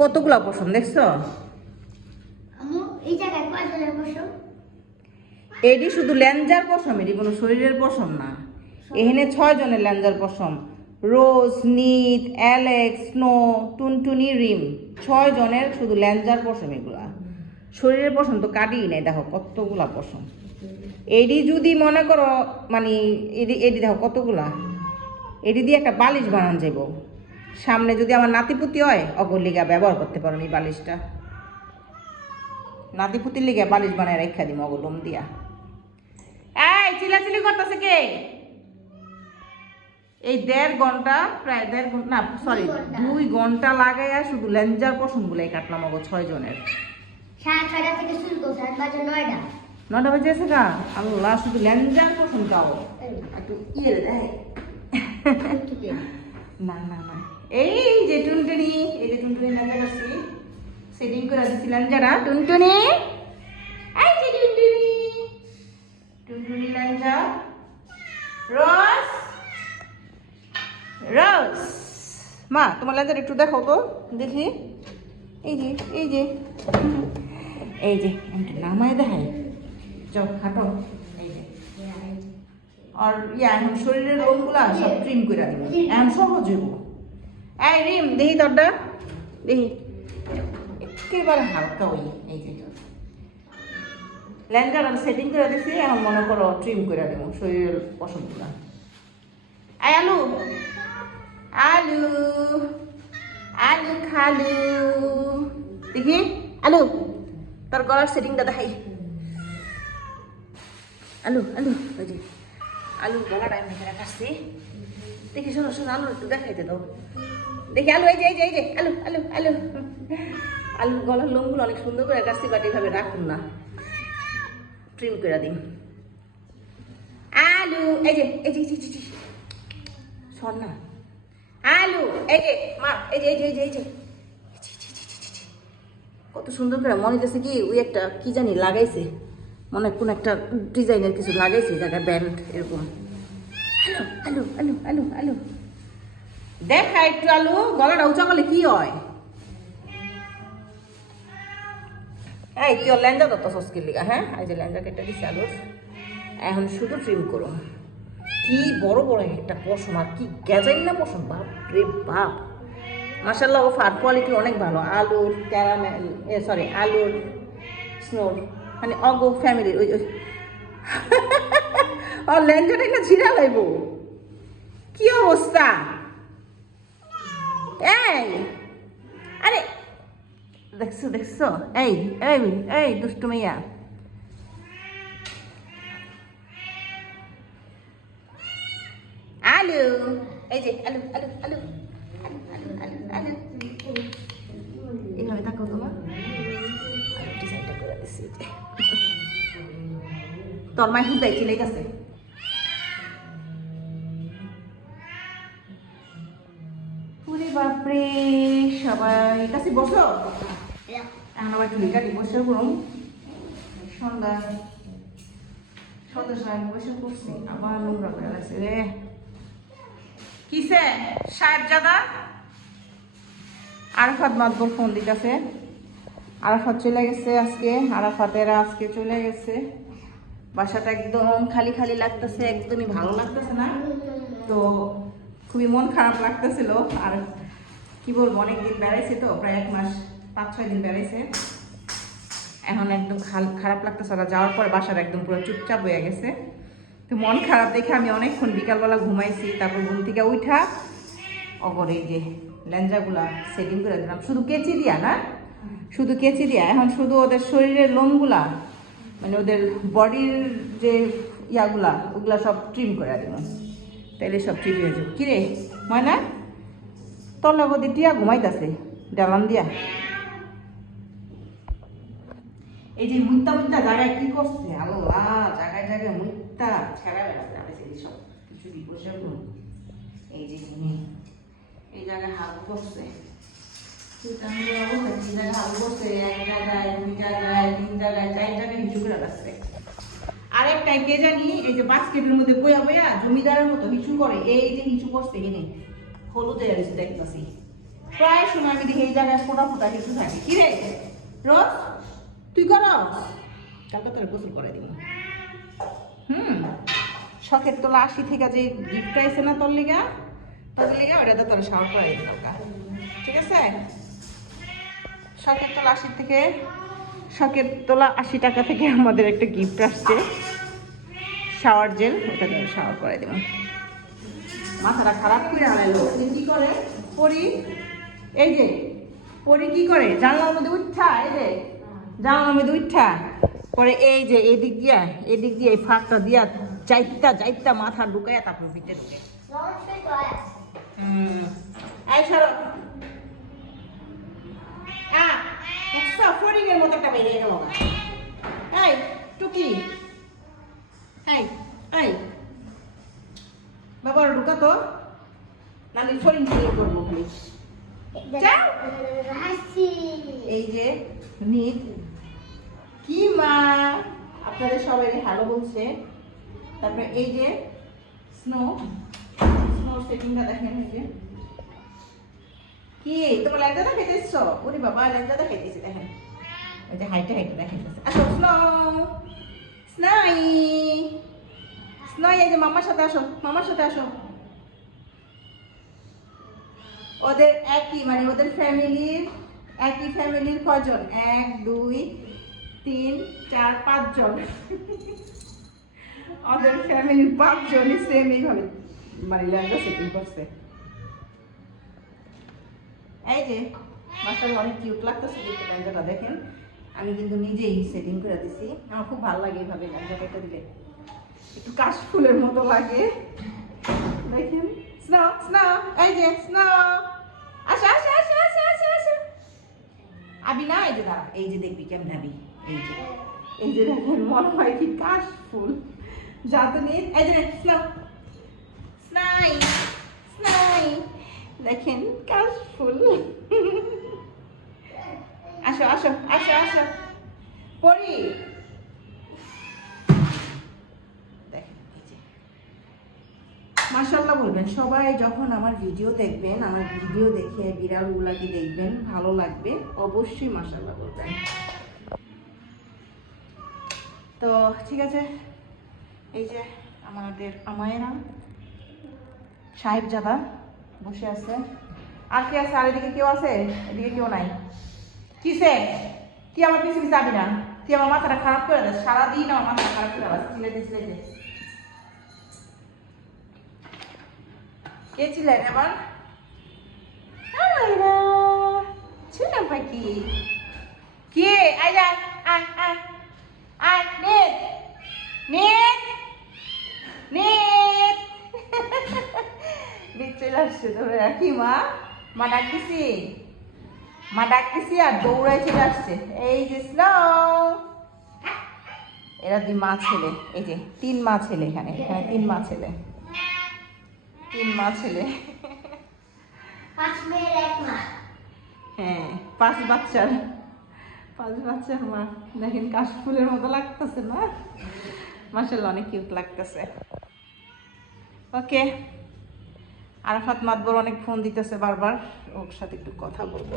কতগুলা পশম দেখছো? এটি শুধু ল্যাঞ্জার পশম, এটি কোনো শরীরের পশম না। এখানে 6 জনের ল্যাঞ্জার পশম। রোজ, নিত, অ্যালেক্স, স্নো, টুনটুনি, রিম, 6 জনের শুধু ল্যাঞ্জার পশম। এগুলা শরীরের পশম তো কাটিই নেই, দেখো কতগুলা পশম। এডি যদি মনে করো মানে এডি দেখো কতগুলা, এডি দিয়ে একটা বালিশ বানান যাব। সামনে যদি আমার নাতিপুতি হয় অগলিগা ব্যবহার করতে পারো এই বালিশটা। নাতিপুতির লিগা বালিশ বানায় রেখা দিম অগলম দিয়া। এই চিলাচিলি করতেছে কে? এই 1.5 ঘন্টা, প্রায় 1.5 ঘন্টা না সরি 2 ঘন্টা লাগাইয়া শুধু লেঞ্জার পশমগুলাই কাটলাম অগো 6 জনের। 6:30 থেকে শুরু করছে, 9টা। 9টা বাজে আছে গা। আল্লাহ, শুধু লেঞ্জার পশম কাও একটু ইয়ে দেয়। না না না, এই যে টুনটুনি, এই যে টুনটুনি লেঞ্জা করছি, সেটিং করে দিছি লেঞ্জাটা। টুনটুনি, এই যে টুনটুনি, টুনটুনি লেঞ্জা। রোজ, রোজ মা তোমার লেঞ্জাটা একটু দেখাও তো দেখি। এই যে এই যে এই যে নামায় দেখায়, যাও খাটো। এই যে আর এখন শরীরের লোমগুলা সব ট্রিম করে দিব, এখন সহজ হইব। এই রিম দেখি তোরটা, দেখি একেবারে হালকা ওই। এই যে ল্যাঞ্জার সেটিং করে দিছি, এখন মনে করো ট্রিম করে দেবো শরীরের পশমগুলা। এই আলু, আলু, আলু খালু, দেখি আলু তোর গলার সেটিংটা দেখাই। আলু আলু, ওই যে আলু গলাটা আমি এখানে কাটছি, দেখি শোনো শোনো আলু একটু দেখাইতে দাও দেখি। আলু এই যে এই যে এই যে আলু আলু আলু, আলুর গলার লোমগুলো অনেক সুন্দর করে কাটছি, বাট এইভাবে রাখুন না, ট্রিম করে দিন। আলু এই যে এই যে শোন না, আলু এই যে মা, এই যে এই যে এই যে এই যে কত সুন্দর করে মনে হচ্ছে কি ওই একটা কি জানি লাগাইছে, মনে হয় কোন একটা ডিজাইনের কিছু লাগাইছে জায়গায় ব্যান্ড এরকম। আলু আলু আলু আলু আলু, দেখা একটু আলু গলাটা উঁচা করলে কি হয়? এই তুই ল্যাঞ্জা কত সস্কির লিগা। হ্যাঁ, এই যে ল্যাঞ্জা কেটে দিচ্ছি আলুর, এখন শুধু ট্রিম করো। কি বড় বড় একটা পশম, আর কি গ্যাজাইন না পশম, বাপ রে বাপ। মাশাআল্লাহ, ও ফার কোয়ালিটি অনেক ভালো। আলুর ক্যারামেল, সরি আলুর স্নোর, মানে অগো ফ্যামিলির ওই ও ল্যাঞ্জাটাই না ছিঁড়া লাইব। কি অবস্থা? এই আরে দেখছো দেখছো, এই এই এই দুষ্টু মাইয়া, আলু এই যে আলু আলু আলু আলু আলু আলু আলু, এইভাবে থাকো তোমার ডিজাইনটা করে দিচ্ছি। তোর মাই হুদাই চলে গেছে। পুরে বাপরে, সবাই কাছে বসো। এখন আবার চুলি কাটি বসে করুন, সন্ধ্যা সন্ধ্যার সময় বসে করছি, আবার নোংরা করে লাগছে রে। কিসে সাহেবজাদা? আরাফাত মাতবর ফোন দিতেছে। আরাফাত চলে গেছে আজকে, আরাফাতেরা আজকে চলে গেছে। বাসাটা একদম খালি খালি লাগতেছে, একদমই ভালো লাগতেছে না। তো খুবই মন খারাপ লাগতেছিল। আর কি বলবো, অনেকদিন বেড়াইছে তো, প্রায় 1 মাস 5-6 দিন বেড়াইছে। এখন একদম খারাপ লাগতেছে। আর যাওয়ার পর বাসাটা একদম পুরো চুপচাপ হয়ে গেছে। তো মন খারাপ দেখে আমি অনেকক্ষণ বিকালবেলা ঘুমাইছি। তারপর ঘুম থেকে উঠা অপর এই যে ল্যাঞ্জাগুলা সেটিং করে দিলাম, শুধু কেচি দিয়া না, শুধু কেচি দিয়া। এখন শুধু ওদের শরীরের লোমগুলা, মানে ওদের বডির যে ইয়াগুলা, ওগুলা সব ট্রিম করে দিব, তাইলে সব ঠিক হয়ে যাবে। কিরে ময়না, তোর নগদি টিয়া ঘুমাইতেছে ডালান দিয়া। এই যে মুত্তা মুত্তা জায়গায় কি করছে, আল্লাহ, জায়গায় জায়গায় মুত্তা ছেড়া বেড়াচ্ছে। আমি সেই সব কিছু বসে এই যে এই জায়গায় হাত করছে, এক জায়গায় 2 জায়গায় 3 জায়গায় 4 জায়গায় হিচু করে রাখছে। আরেকটাই কে জানি এই যে বাস্কেটের মধ্যে বইয়া বইয়া জমিদারের মতো হিচু করে। এই যে হিচু করছে, এনে হলুদের দেখতেছি প্রায় সময় আমি দেখি এই জায়গায় ফোটা ফোটা কিছু থাকে। কি রে রোজ, তুই করস? কালকে তোর গোসল করে দিব। শখের তোলা 80 থেকে যে গিফট আইছে না তোর লিগা, ওটা তোর শাওয়ার করে দিবি কালকা, ঠিক আছে? শখের তোলা 80 টাকা থেকে আমাদের একটা গিফট আসছে, শাওয়ার জেল, ওটা দিয়ে শাওয়ার করে দেবো। মাথাটা খারাপ করে আনাইলো। কি করে পরি, এই যে পরি কি করে জানলার মধ্যে উঠা, এই যে জানলার মধ্যে উঠা পরে এই যে এদিক দিয়ে এই ফাঁকটা দিয়া যাইতা মাথা ঢুকাইয়া তারপর ভিতরে ঢুকে। এই সরো ফরিংয়ের মতো একটা বেরিয়ে গেল। এই টুকি, এই বাবা ঢুকা তো, নাহলে ফরিং করবো খালি। এই যে নিট কি মা আপনাদের সবাই হ্যালো বলছে। তারপরে এই যে স্নো সেটিংটা দেখেন। এই যে কি তোমার ল্যাংচাটা খেতেছ? ওরে বাবা ল্যাংচাটা খেতেছি দেখেন। ওই যে হাইটে দেখেন। আসো স্নোই, এই যে মামার সাথে আসো। ওদের ওদের ফ্যামিলির কজন? 1 2 3 4 5 জন। ওদের ফ্যামিলির 5 জনই সেম এইভাবে ল্যাংচা সেটিং করছে। এই যে মাশাআল্লাহ অনেক কিউট লাগতেছে ল্যাংচাটা দেখেন। আমি কিন্তু নিজেই সেটিং করে দিছি, আমার খুব ভালো লাগে এইভাবে ল্যাংচা কেটে দিলে, একটু কাশফুলের মতো লাগে দেখেন। স্নো, এই যে স্নো, আসো আবি না, এই যে দাঁড়া, এই যে দেখবি কেমন আবি, এই যে দেখেন মনে হয় কি কাশফুল জাতনি। এই যে স্নাই দেখেন কাশফুল। আসো পরি দেখেন। এই যে মাশাআল্লাহ বলবেন সবাই যখন আমার ভিডিও দেখবেন, আমার ভিডিও দেখে বিড়ালগুলাকে দেখবেন, ভালো লাগবে, অবশ্যই মাশাআল্লাহ বলবেন। তো ঠিক আছে, এই যে আমাদের আমায়েরা সাহেবজাদা বসে আছে। আর কে আছে? আর এদিকে কেউ আছে? এদিকে কেউ নাই। কিসে কি আমার পিছু যাবি না? তুই আমার মাথাটা খারাপ করে দেয়, সারাদিন আমার মাথাটা খারাপ করে দেয়। চিলাইতে কে ছিলেন এবার? ছিলাম পাখি কে? আয় নেট চলে আসছে। তবে কি মা ডাকতেছি আর দৌড়াই চলে আসছে। এই যে স্নো, এরা 2 মা ছেলে, এই যে 3 মা ছেলে, এখানে 3 মা ছেলে। 5 মেয়ের 1 মা। হ্যাঁ 5 বাচ্চার মা। দেখেন কাশফুলের মতো লাগতেছে না? মাশাআল্লাহ অনেক কিউট লাগতেছে। ওকে, আরাফাত মাতবর অনেক ফোন দিতেছে বারবার, ওর সাথে একটু কথা বলবো।